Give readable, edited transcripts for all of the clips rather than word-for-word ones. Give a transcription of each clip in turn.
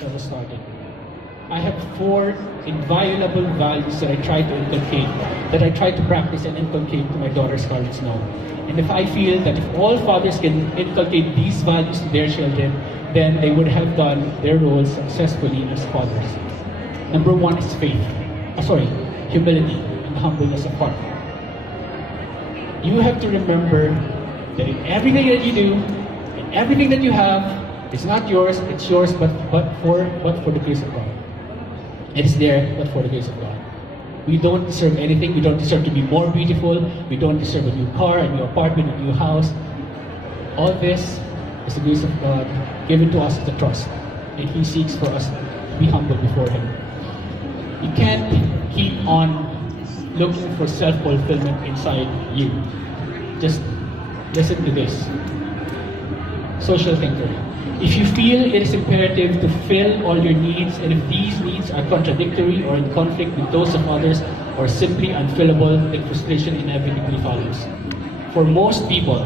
that was started. I have 4 inviolable values that I try to inculcate, that I try to practice and inculcate to my daughter Scarlett Snow. And if I feel that if all fathers can inculcate these values to their children, then they would have done their roles successfully as fathers. Number 1 is faith. Humility and humbleness of heart. You have to remember that in everything that you do, in everything that you have, it's not yours, it's yours, but for the grace of God. It is there, but for the grace of God. We don't deserve anything. We don't deserve to be more beautiful. We don't deserve a new car, a new apartment, a new house. All this is the grace of God given to us as a trust. And He seeks for us to be humble before Him. You can't keep on looking for self-fulfillment inside you. Just listen to this. Social thinker. If you feel it is imperative to fill all your needs, and if these needs are contradictory or in conflict with those of others, or simply unfillable, then frustration inevitably follows. For most people,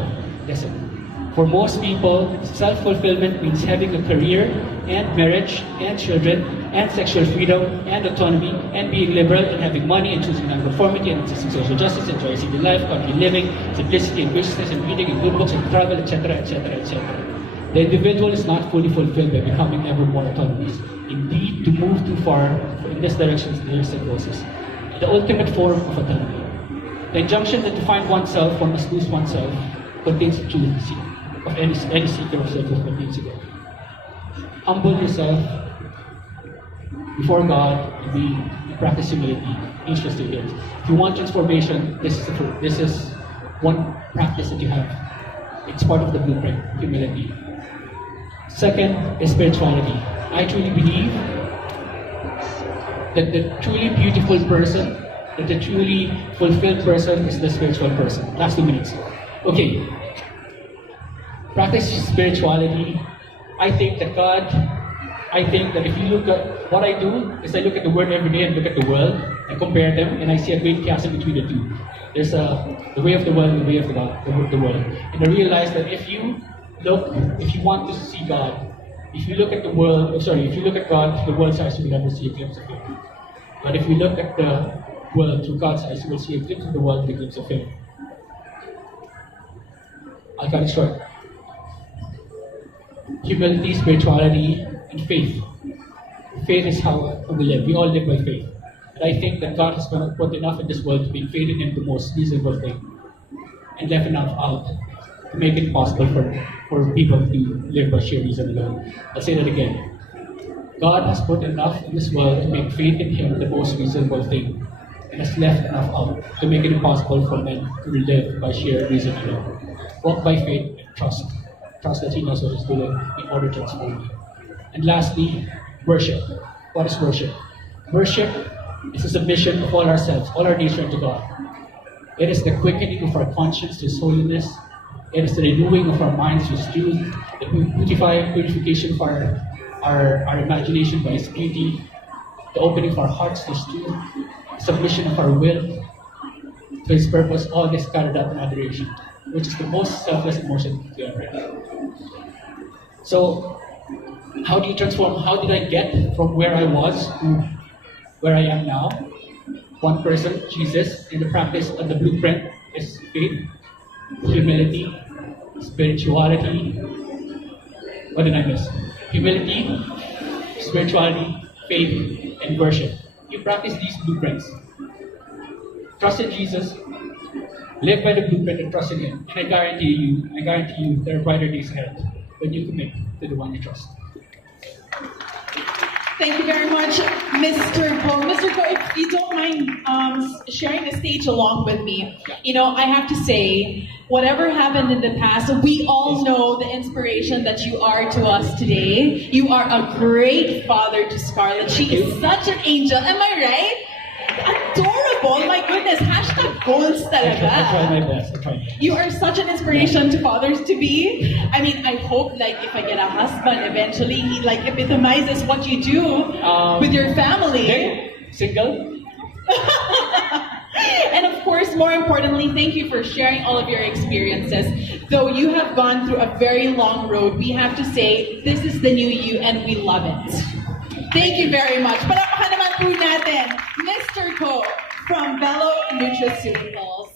self-fulfillment means having a career, and marriage, and children, and sexual freedom, and autonomy, and being liberal, and having money, and choosing non-conformity, and insisting social justice, and joy in life, country living, simplicity, and graciousness, and reading, and good books, and travel, etc., etc., etc. The individual is not fully fulfilled by becoming ever more autonomous. Indeed, to move too far in this direction is near psychosis, the ultimate form of autonomy. The injunction that to find oneself, one must lose oneself, contains the truth of any seeker of self-fulfillment. Humble yourself before God and practice humility, each to Him. If you want transformation, this is the truth. This is one practice that you have. It's part of the blueprint, humility. Second is spirituality. I truly believe that the truly beautiful person, that the truly fulfilled person is the spiritual person. Last 2 minutes. Okay. Practice spirituality. I think that if you look at what I do, is I look at the Word every day and look at the world and compare them, and I see a great chasm between the two. There's the way of the world and the way of the world. And I realize that if you want to see God, if you look at God through the world's eyes, you will never see a glimpse of Him. But if you look at the world through God's eyes, you will see a glimpse of the world and a glimpse of Him. I'll cut it short. Humility, spirituality, and faith. Faith is how we live. We all live by faith. And I think that God has put enough in this world to make faith in Him the most reasonable thing, and left enough out to make it possible for people to live by sheer reason alone. I'll say that again. God has put enough in this world to make faith in Him the most reasonable thing, and has left enough out to make it impossible for men to live by sheer reason alone. Walk by faith and trust. Trust that He knows what He's doing in order to transform you. And lastly, worship. What is worship? Worship is a submission of all ourselves, all our nature to God. It is the quickening of our conscience to His holiness. It is the renewing of our minds to His truth, the purification of our imagination by His beauty, the opening of our hearts to His truth, submission of our will to His purpose, all this carried out in adoration, which is the most selfless emotion we ever have. So, how do you transform? How did I get from where I was to where I am now? One person, Jesus, in the practice of the blueprint is faith, humility, spirituality. What did I miss? Humility, spirituality, faith, and worship. You practice these blueprints. Trust in Jesus, live by the blueprint and trust in Him. And I guarantee you, there are brighter days ahead when you commit to the one you trust. Thank you very much, Mr. Kho. Mr. Kho, if you don't mind sharing the stage along with me, I have to say, whatever happened in the past, we all know the inspiration that you are to us today. You are a great father to Scarlett. She is such an angel. Am I right? Adorable. My goodness. #goals talaga. I try my best. You are such an inspiration to fathers to be. I mean, I hope if I get a husband eventually, he epitomizes what you do with your family. Single? And of course, more importantly, thank you for sharing all of your experiences. Though you have gone through a very long road, we have to say, this is the new you and we love it. Thank you very much. Palakpakan naman po natin, Mr. Kho from Bello Nutraceuticals.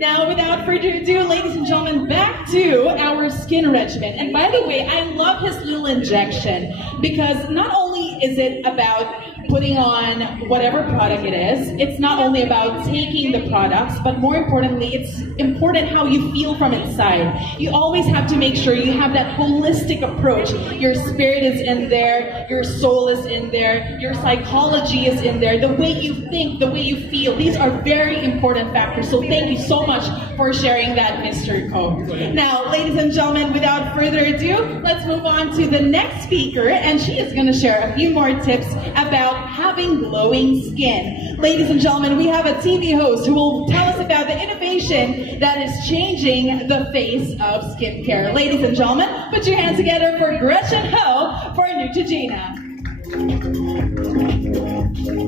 Now, without further ado, ladies and gentlemen, back to our skin regimen. And by the way, I love his little injection because not only is it about putting on whatever product it is, it's not only about taking the products, but more importantly, it's important how you feel from inside. You always have to make sure you have that holistic approach. Your spirit is in there, your soul is in there, your psychology is in there, the way you think, the way you feel. These are very important factors. So thank you so much for sharing that, Mr. Kho. Now, ladies and gentlemen, without further ado, let's move on to the next speaker, and she is going to share a few more tips about having glowing skin. Ladies and gentlemen, we have a TV host who will tell us about the innovation that is changing the face of skincare. Ladies and gentlemen, put your hands together for Gretchen Ho for Neutrogena.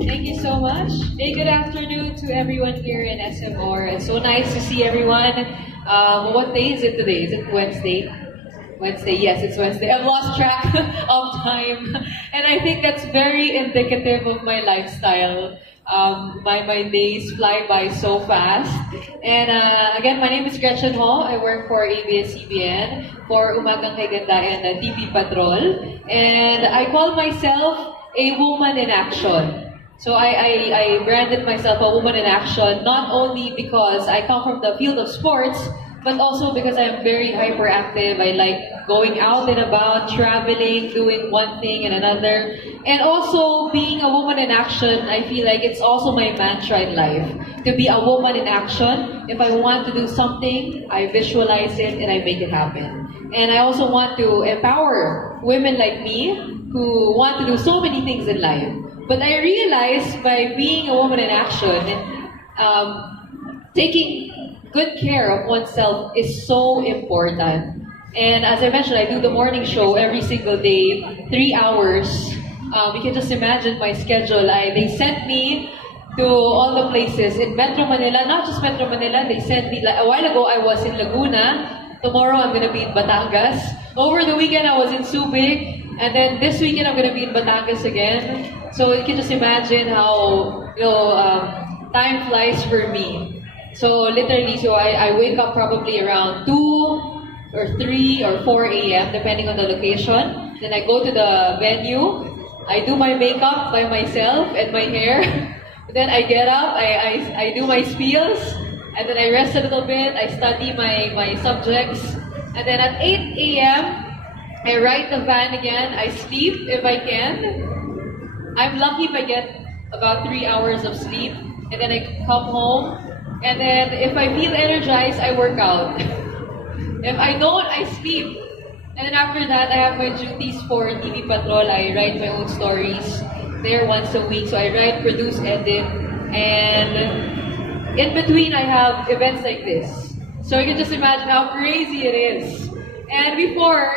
Thank you so much. Hey, good afternoon to everyone here in SMR. It's so nice to see everyone. What day is it today? Is it Wednesday? Wednesday, yes, it's Wednesday. I've lost track of time. And I think that's very indicative of my lifestyle. My days fly by so fast. And again, my name is Gretchen Ho. I work for ABS-CBN for Umagang Kay Ganda and TV Patrol. And I call myself a woman in action. So I branded myself a woman in action, not only because I come from the field of sports, but also because I'm very hyperactive. I like going out and about, traveling, doing one thing and another. And also being a woman in action, I feel like it's also my mantra in life. To be a woman in action. If I want to do something, I visualize it and I make it happen. And I also want to empower women like me who want to do so many things in life. But I realized by being a woman in action, taking good care of oneself is so important. And as I mentioned, I do the morning show every single day, 3 hours. You can just imagine my schedule. They sent me to all the places in Metro Manila, not just Metro Manila, they sent me, like, a while ago I was in Laguna, tomorrow I'm going to be in Batangas, over the weekend I was in Subic, and then this weekend I'm going to be in Batangas again. So you can just imagine how, time flies for me. So literally, I wake up probably around 2 or 3 or 4 a.m. depending on the location. Then I go to the venue. I do my makeup by myself and my hair. Then I get up, I do my spiels, and then I rest a little bit. I study my subjects. And then at 8 a.m., I ride the van again. I sleep if I can. I'm lucky if I get about 3 hours of sleep. And then I come home. And then if I feel energized, I work out. If I don't, I sleep. And then after that, I have my duties for TV Patrol. I write my own stories there once a week. So I write, produce, edit. And in between, I have events like this. So you can just imagine how crazy it is. And before,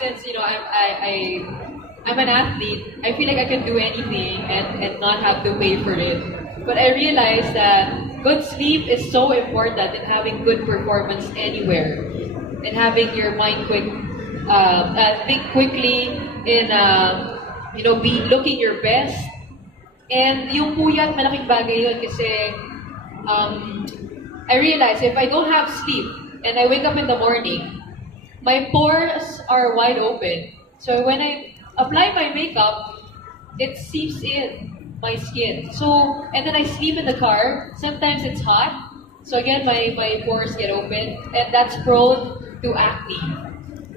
since I'm an athlete, I feel like I can do anything and not have to pay for it. But I realized that good sleep is so important in having good performance anywhere. And having your mind think quickly, in be looking your best. And yung puyat, malaking bagay yun kasi I realize if I don't have sleep and I wake up in the morning, my pores are wide open. So when I apply my makeup, it seeps in my skin. So, and then I sleep in the car. Sometimes it's hot. So again, my pores get open, and that's prone to acne.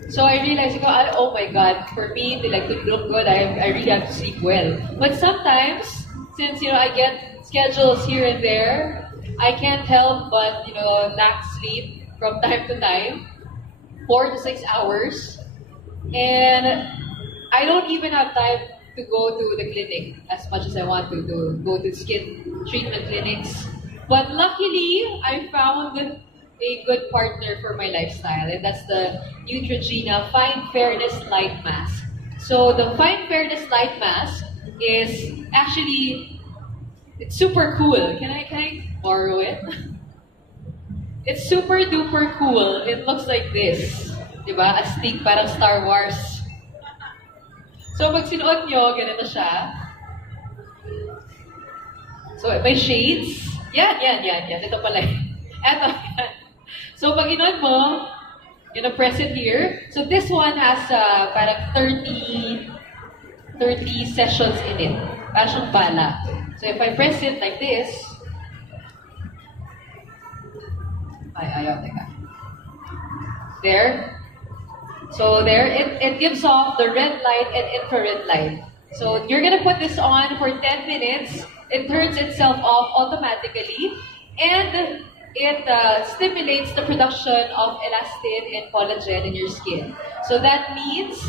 So I realized, oh my God, for me to look good, I really have to sleep well. But sometimes, since I get schedules here and there, I can't help but lack sleep from time to time, 4 to 6 hours, and I don't even have time to go to the clinic as much as I want to go to skin treatment clinics. But luckily, I found a good partner for my lifestyle, and that's the Neutrogena Fine Fairness Light Mask. So the Fine Fairness Light Mask is actually, it's super cool. Can I borrow it? It's super duper cool. It looks like this. Diba? Astig, parang Star Wars. So, pag sinuot nyo, ganito siya. So, may shades. Yan. Ito pala. Eto, yan. So, pag inuot mo, you're gonna press it here. So, this one has parang 30 sessions in it. Parang siyang bala. So, if I press it like this, ayaw, teka. There. So there, it gives off the red light and infrared light. So you're gonna put this on for 10 minutes. It turns itself off automatically, and it stimulates the production of elastin and collagen in your skin. So that means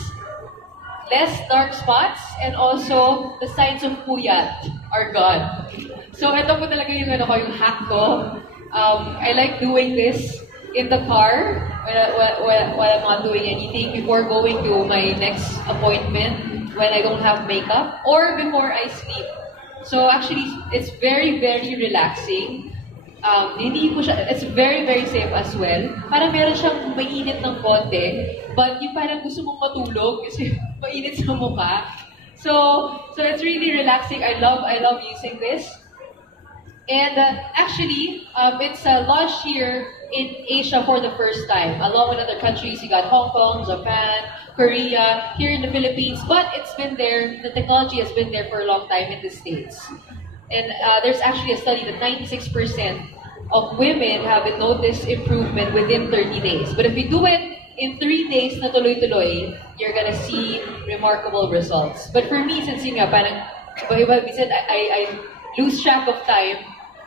less dark spots, and also the signs of puyat are gone. So ito po talaga yung hack ko. I like doing this in the car when I'm not doing anything, before going to my next appointment when I don't have makeup, or before I sleep. So actually, it's very, very relaxing. It's very, very safe as well. Parang meron siyang mainit ng konti, but yung parang gusto mong matulog kasi mainit sa mukha. So it's really relaxing. I love using this. And actually, it's launched here in Asia for the first time. Along with other countries, you got Hong Kong, Japan, Korea, here in the Philippines. But it's been there, the technology has been there for a long time in the States. And there's actually a study that 96% of women have noticed improvement within 30 days. But if you do it in 3 days na tuloy-tuloy, you're gonna see remarkable results. But for me, since yun nga, parang, iba, I lose track of time,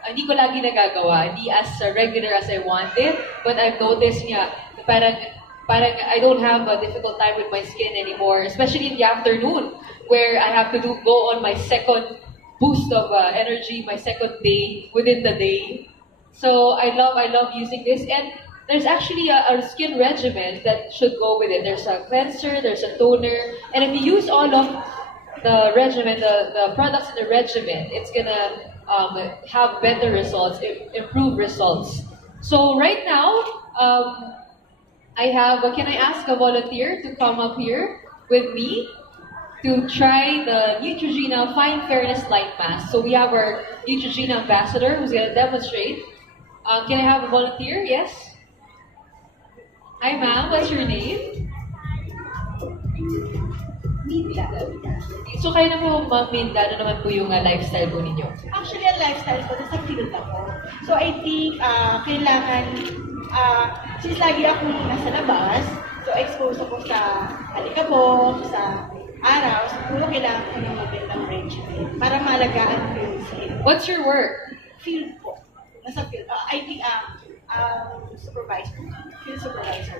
hindi ko lagi nagagawa, hindi as regular as I wanted, but I've noticed nga, parang I don't have a difficult time with my skin anymore, especially in the afternoon, where I have to go on my second boost of energy, my second day within the day. So I love using this, and there's actually a skin regimen that should go with it. There's a cleanser, there's a toner, and if you use all of the regimen, the products in the regimen, it's gonna have better results, improve results. So right now, I have, can I ask a volunteer to come up here with me to try the Neutrogena Fine Fairness Light Mask. So we have our Neutrogena ambassador who's gonna demonstrate. Can I have a volunteer? Yes? Hi ma'am, what's your name? Minda. So kayo na po, Ma'am Minda, ano naman po yung lifestyle po ninyo? Actually, ang lifestyle ko, nasa field ako. So, I think, kailangan, since lagi akong nasa labas, so exposed ako sa alikabok, sa araw, so puro kailangan ko ng magandang regimen para malagaan ko yung skin. What's your work? Field po. Nasa field. I think, supervisor. Field supervisor.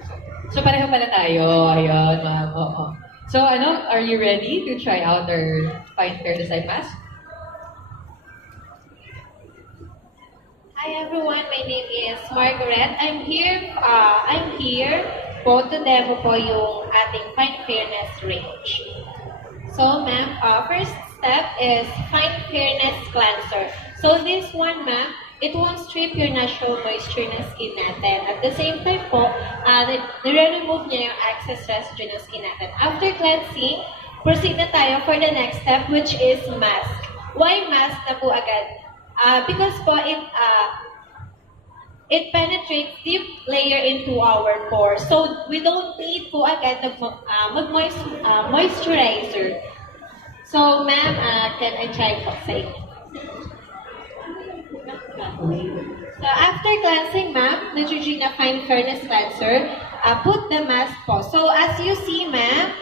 So pareho pala tayo. Ayun, ma'am. Oo. So, are you ready to try out our Fine Fairness Light Mask? Hi everyone, my name is Margaret. I'm here po to demo po yung ating Fine Fairness range. So, ma'am, first step is Fine Fairness Cleanser. So, this one, ma'am, it won't strip your natural moisture ng skin natin. At the same time po, nire-remove niya yung excess residue ng skin natin. After cleansing, proceed na tayo for the next step, which is mask. Why mask na po agad? Because po, it penetrates deep layer into our pores. So, we don't need po agad mag-moisturizer. So, ma'am, can I try po sa inyo? So after cleansing, ma'am, Neutrogena Fine Fairness Cleanser, put the mask po. So as you see, ma'am,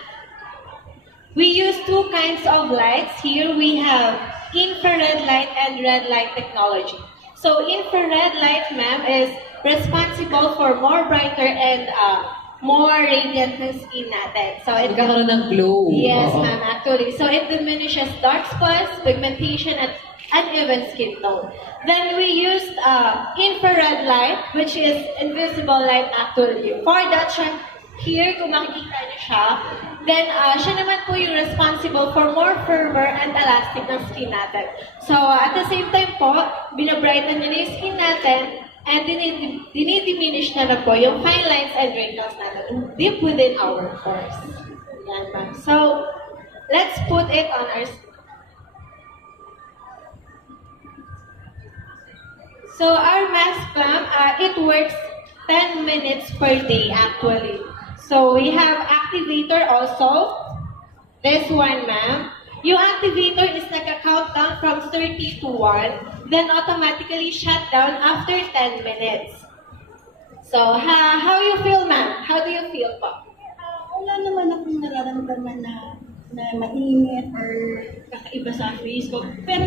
we use two kinds of lights. Here we have infrared light and red light technology. So infrared light, ma'am, is responsible for more brighter and more radiant na skin natin. So it Magkakaroon ng glow. Yes, ma'am, actually. So it diminishes dark spots, pigmentation, and uneven skin tone. Then we used infrared light, which is invisible light actually. For that, siya, here, kung makikita niyo siya, then siya naman po yung responsible for more firmer and elastic ng skin natin. So at the same time po, binabrighten niya na yung skin natin, and dinidiminish na po yung fine lines and wrinkles natin deep within our pores. Yan, ma'am. So, let's put it on our. So our mask, ma'am, it works 10 minutes per day actually. So we have activator also. This one, ma'am. Yung activator is nagka-countdown from 30 to 1, then automatically shut down after 10 minutes. So, how you feel, ma'am? How do you feel po? Wala naman akong nararamdaman na mainit or kakaiba sa face ko. Pero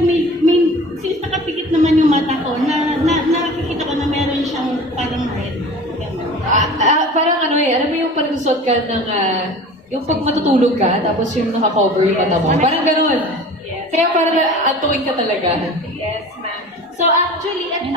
since nakapikit naman yung mata ko, nakikita ko na meron siyang parang red. Parang ano alam mo yung parang susot ka ng, yung pag matutulog ka, tapos yung nakakover yung mata mo. Parang ganun. Yes. Kaya parang antuin ka talaga. Yes, ma'am. So actually, at the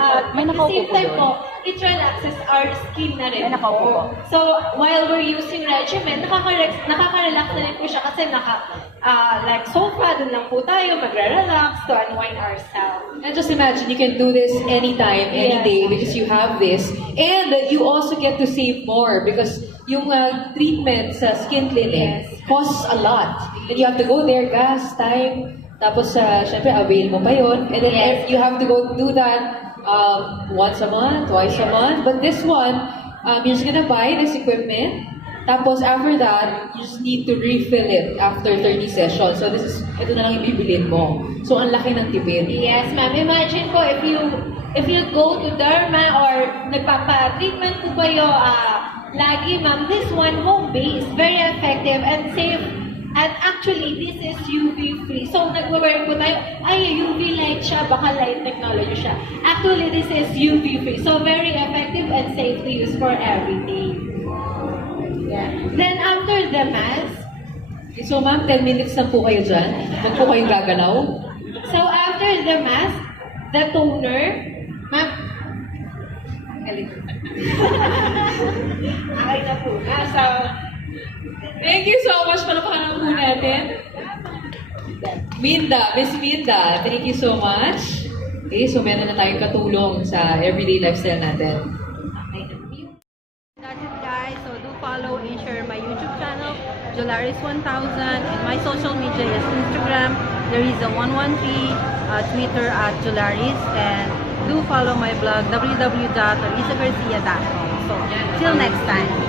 same time po, it relaxes our skin na rin po. So while we're using regimen, nakaka-relax na rin po siya kasi like sofa, dun lang po tayo, magre-relax to unwind ourselves. And just imagine, you can do this anytime, any Yes. day, because you have this. And you also get to save more because yung treatment sa skin clinic Yes. costs a lot. And you have to go there, gas, time, tapos syempre avail mo pa yun. And then Yes. you have to go do that once a month, twice a month. But this one, you're just gonna buy this equipment. Tapos after that, you just need to refill it after 30 sessions. So ito na lang yung bibilin mo. So ang laki ng tipid. Yes, ma'am. Imagine po if you go to derma or nagpapa-treatment po kayo lagi, ma'am, this one home base very effective and safe. And actually, this is UV free. So, nagwe-wear po tayo, UV light siya, baka light technology siya. Actually, this is UV free. So, very effective and safe to use for everyday. Yeah. Then, after the mask, So ma'am, 10 minutes lang po kayo dyan. Huwag po kayong gagalaw. so after the mask, the toner, ma'am, okay na po na. So, Thank you so much. Palapakan po natin. Miss Minda, thank you so much. Okay, so meron na tayong katulong sa everyday lifestyle natin. That's it, guys. So do follow and share my YouTube channel, Jolaris1000, and my social media is Instagram, Larisa113, Twitter at Jolaris, and do follow my blog, www.larisagarzia.com. So till next time.